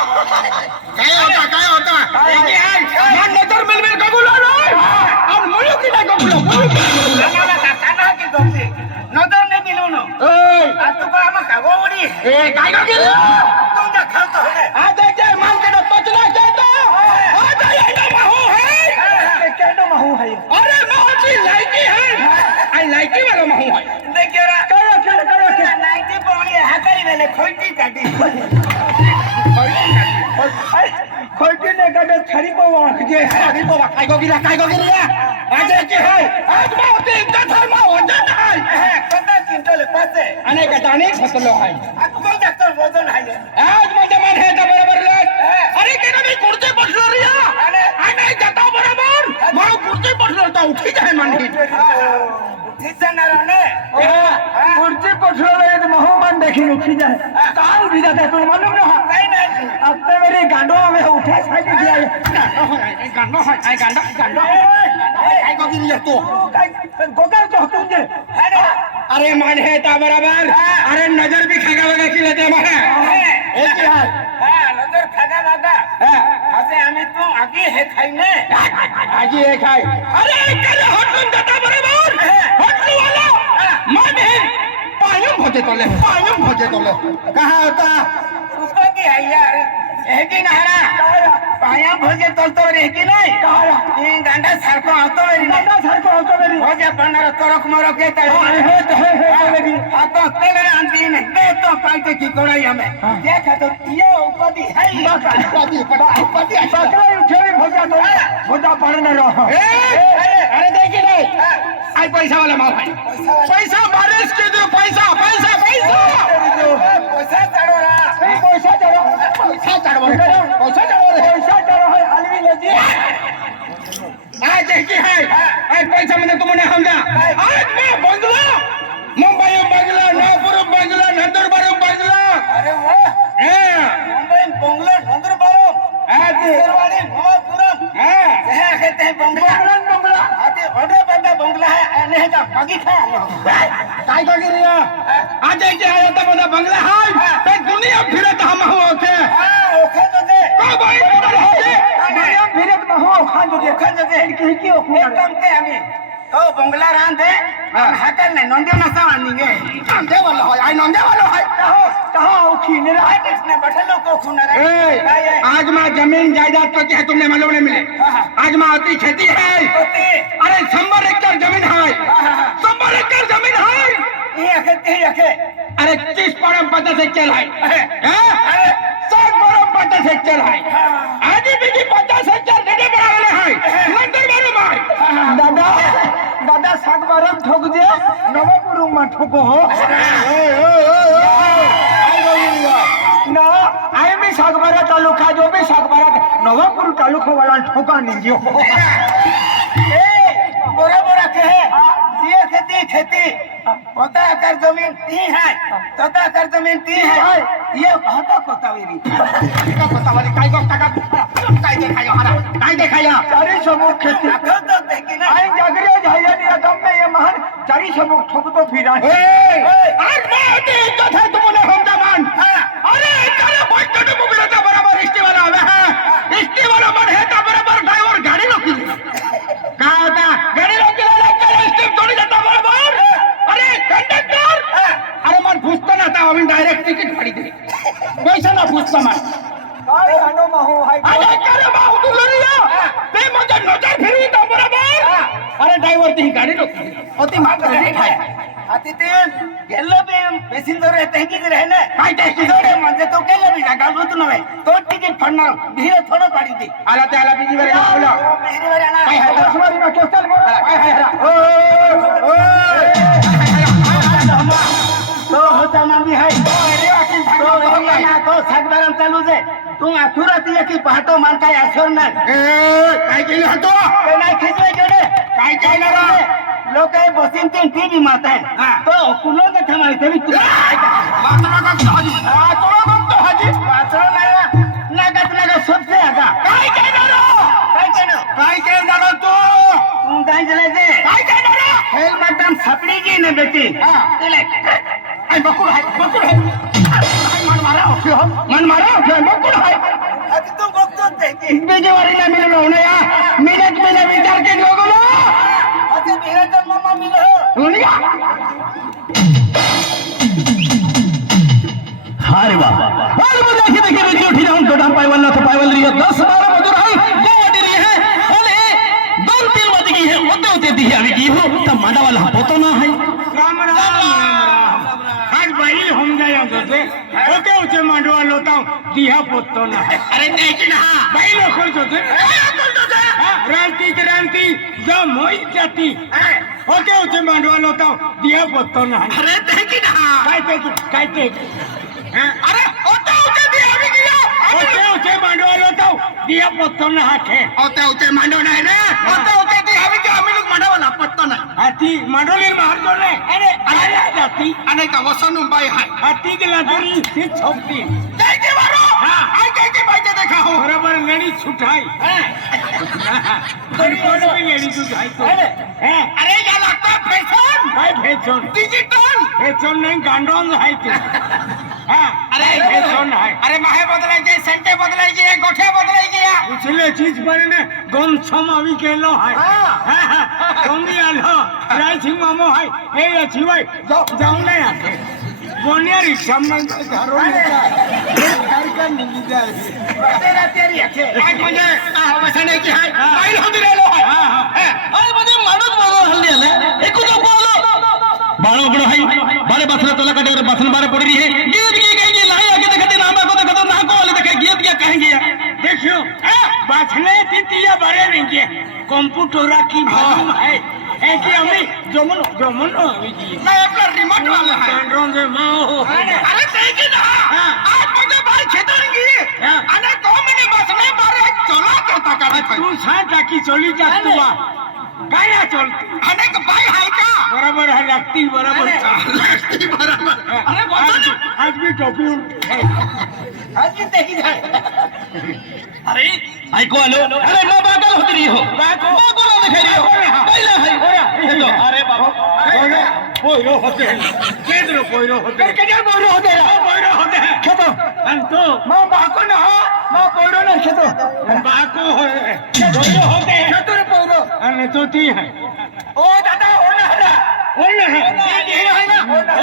काय होता मान नजर मिल का बोलालो और मुलो की ना बोलो ना की गमसे नजर नहीं मिलो नो आ तू का हम का गोड़ी ए काय का गेलो तुम जा खातो है आ देख मान के तो पचना चाहता आ जा ये ना महू है केडो महू है अरे महू की लाइकी है आई लाइकी वाला महू है देख जरा करो लाइकी पौड़ी हाथई वाले खोटी काटी खोटी ने कदे छरी को जे छरी को काय को गिरा आज के है आज मावते इज्जत है माव वजन है कदा क्विंटल पासे अनेक दाणे फसलो है आज कोई डॉक्टर वजन है आज माझे मन है बरोबर लोग अरे के ना मी कुर्ते बसलो रिया अरे नाही जाता बरोबर माव कुर्ते बसलो तो उठी जाए मन उठी जाणार ने कुर्ते बसलो रे महू मन देखी उठी जाए काल भी जाता तुम मालूम ना नहीं अब तो मेरी गांडो में उठा साइड दिया गांडो है आई गांडो आई को गिर तू गोगर तो तुझे अरे मान है ता बराबर अरे नजर भी खगा वगा की लेते मारे एक ही हाल हां नजर खगा वगा हसे हमें तो आगे है खाई ने आगे है खाई अरे करे हटून जाता बराबर हटू वाला मान है पायम भोजे तोले कहां होता ऊपर की है यार है कि नहरा पाया भोजे तोलतो रे की नहीं ये गांडा सरको होतो मेरी हो जा बनर तरक मरो के त है आ तो तेरे आंटी ने दे तो पाइते की कोड़ाई हमें देख तो ये ऊपदी है ऊपदी बकरा उठे भोजा पड़ न रहो अरे देखी नहीं आई पैसा वाला माल भाई पैसा बारिश के दो पैसा चढ़ो है अलवी ले आज देखी है आज पैसा मैंने तुमने समझा आज मैं बंगला मुंबई बंगला नागपुर बंगला नंदुरबार बंगला अरे वाह मुंबई बंगला नंदुरबार आज शेरवानी नवापुरम जहां कहते हैं बंगला आते ऑर्डर बंदा बंगला है नहीं का बगीचा काय को गिरिया आज देखी है तो बंदा बंगला है तो दुनिया फिरत हम होके ओखे तो दे को भाई दुनिया फिरत हो खान जो देखा जदे की एकदम ते हमें तो बंगला रान दे हाकल ने नंदे ना सावानीगे नंदे वाला है आई नंदे वाला है कहां उखीने रे किसने बैठलो को खुना रे आज मां जमीन जायदाद तो क्या तुमने मालूम नहीं मिले आज मां आती खेती है अरे 100 एकड़ जमीन है 100 एकड़ जमीन है ये अरे 30 परम 50 एकड़ है अरे 60 परम 50 एकड़ है आधी बीजी 50 एकड़ गडे बनावले है नंतर मालूम है दादा साग बारम ठोक दे नवापुर में ठोको हो ना आई में सागबारा तालुका जो भी सागबारा नवापुर तालुका वाला ठोका नहीं जो बराबर के ये खेती होता कर जमीन ती है तोता कर जमीन ती है ये भाता कोतावेरी काय को काय देखाया चारी समूह खेती तो देखी ना आई जागरे जाया नहीं कम में ये महान चारी समूह ठोक तो फिरा आज बात इज्जत है तुमने हमदा मान अरे चलो बैठ तो मुगरे तो बराबर स्टी वाला आवे है स्टी वाला मन है तो बराबर ड्राइवर गाड़ी रोकी कहां होता गाड़ी रोकी ले चलो स्टी थोड़ी जाता बराबर अरे कंडक्टर अरे मन पूछता ना था हम डायरेक्ट टिकट फाड़ी दे पैसा ना पूछता मन काय गांडो महू है अरे करे महू तू लरिया ते मजे नजर फिरवी तो बराबर अरे ड्राइवर ती गाड़ी रोकी होती मात्र नहीं खाए आती ते गेलो बे पैसेंजर रहते हैं कि रहने काय ते म्हणजे तो केलं बी जागा होत नव्हे तो टिकट फाडणार भीर थोडं पाडी दे आला ते आला बिजी वर बोला बिजी वर आला काय है सुमारी में क्वेश्चन बोला काय है तो होता मामी है अरे वाकिन भागो तो सागबारम चालू जे तू आथुराती की पहाटो मान काय असर ना काय केली होतो ते नाही खिचले गेले काय केलं रे लोक बसीन तीन टीव्ही मात आहे तो कुलो का थमाई तरी तू वाचला का हाजी हाजी वाचला नाही लागत लागत सबसे आगा काय केलं तू काय जलायचे काय केलं हेल्मेट छपड़ी जी ने बेटी हां तेले आई बकुर है आई मन मारा मन मारो मग कोण आहे आधी तू बघतोच नाही बेजेवारीला मिळलो ना या मिनट मेला विचार के लोगों आधी बिहारचा मामा मिळो दुनिया अरे वाह अरे वो देखिए देखिए देखिए उठी जाऊं तो डाम पाइवल ना तो पाइवल रही है 10-12 मजदूर है दो वाटी रही है अरे 2-3 वाटी की है होते होते दी अभी की हो तब मांडा वाला होतो ना है राम राम आज बाई होम जाया होते ओके उचे मांडवा लोता दिहा पोतो ना अरे नहीं की ना बाई लोखर होते रांती जो मोई जाती ओके उचे मांडवा लोता दिहा पोतो ना अरे नहीं की ना काय ते अरे होते होते दी अभी की ओके मांडवा लोता दिहा पोतो ना हाथे होते होते मांडो नाही ना होते होते दी अभी की आम्ही लोग मांडा वाला पत्तो ना हाती मांडवली मार जोले अरे आया जाती अने का वसन बाई है हाती के लादरी से छोपती जय के मारो हां आई जय के भाई देखा हो बराबर लड़ी छुटाई कोण भी लड़ी छुटाई तो अरे या लगता फैशन काय फेचोन डिजिटल फेचोन नाही गांडोन आहे ते अरे फेचोन आहे अरे माहे बदलायचे सेंटे बदलायचे गोठे बदलायचे उचले चीज पर ने गम छम अभी केलो है कमी आलो रायसिंग मामो है हे याचिवाय जाऊ नाही आखे कोण्या रिक्षा में घरो घर का निघी जाए तेरा तेरी है आज म्हणजे वसने की है बाईल हंदिरेलो है अरे म्हणजे माणूस बरोबर हल्ली आले एकू तो बोलो बाळो बडो है बारे बसला तोला काटे बसन बारे पड़ी है गीत की कहेंगे लाई आके देखते नाम को देखते ना को वाले देखे गीत क्या कहेंगे देखियो बसले तितिया बारे नहीं के कंप्यूटर की मालूम है कि हमें जमन जमन मैं अपना रिमोट वाला है कैंड्रोन से माओ अरे सही की ना आज मुझे भाई छेतरगी अने 2 मिनट बस में बारे चला करता कर तू साटा की चली जा तू काया चलती अने का भाई है का बराबर है लगती बराबर लगती बराबर अरे बोलो आज भी टोपी उल्टी आधी तेही जाय अरे ऐको आलो अरे नो बागल होती रही हो बागो ना दिखाई रही हो पहिला है तो अरे बाबा पोइरो होते हैं केंद्र पोइरो होते हैं केजर बोरो होते पोइरो होते हैं खेतो अंतो मां बाको ना हो मां पोरो ना खेतो बाको पोइरो होते हैं खेतो रे पोरो अने तो ती है ओ दादा ओना हरा ओना है ये है ना ओना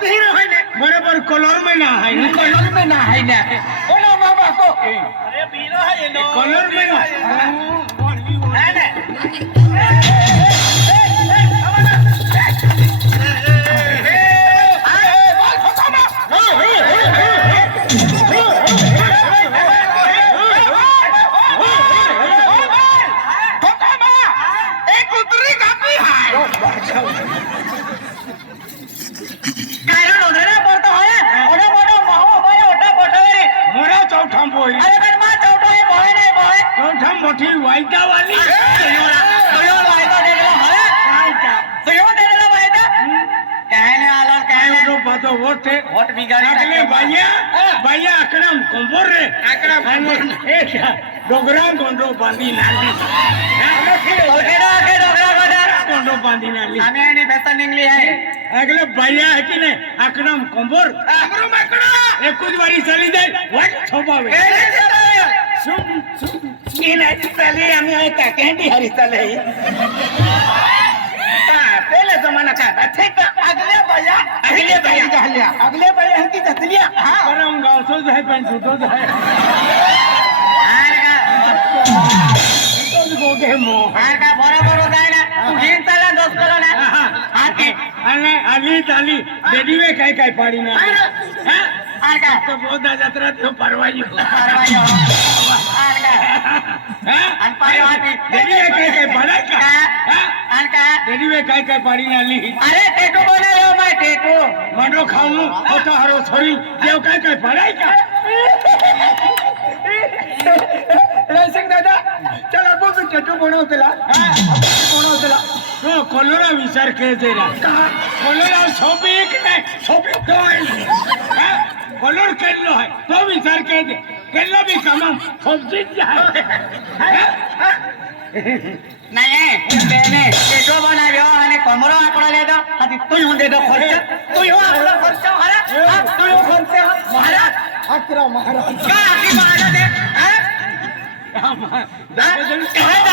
तीर है ना बराबर कलर में ना है ना कलर में ना है ना ओना मां बाको अरे बीरा है ये नो कलर में ना है ना मोठी वाईटा वाली બધો વોટ છે વોટ બિગાડી એટલે ભાઈયા આકડમ કોંબોર રે આકડમ એ ડોગરા ગોંડો બાંધી નાલી ગોંડો બાંધી નાલી અમે એની ફેશન નીકળી હે એટલે ભાઈયા હતી ને આકડમ કોંબોર અમરો માકડા એક જ વારી ચાલી જાય વટ છોપાવે चले आम्ही आहे का कॅन्डी हरी चले पहले जमाना का अच्छे का अगले भैया अगले भैया की जतलिया हां परम गाव सो जाय पण झूठो जाय गोगे मो का बरोबर होता है ना तू घेऊन चालला दोस्तला ना आणि आली ताली देडीवे काय काय पाडी ना आर का तो बोधा जत्रा तो परवाई परवाई हो आर का आणि परवाई देडीवे काय काय पाडाय का आर का देडीवे काय काय पाडी नाली अरे टेटू बनायो माय टेटू मंडो खाऊ होता हरो छोरी देव काय काय पाडाय का रेसिंग दादा चला बघ टेटू बनवतेला तो कोलोरा विचार के देला कोलोरा सोबी एक नाही सोबी तो कलर केलो है तो विचार के दे केलो भी कमाम सोबजी नाही बेने टेटू बनाव्यो आणि कमरो आकडा लेदो आधी तू येऊन दे दो खर्च तू येऊन आकडा खर्च अरे तू येऊन खर्च महाराज ठाकरा महाराज का आधी महाराज आहे? हा? काय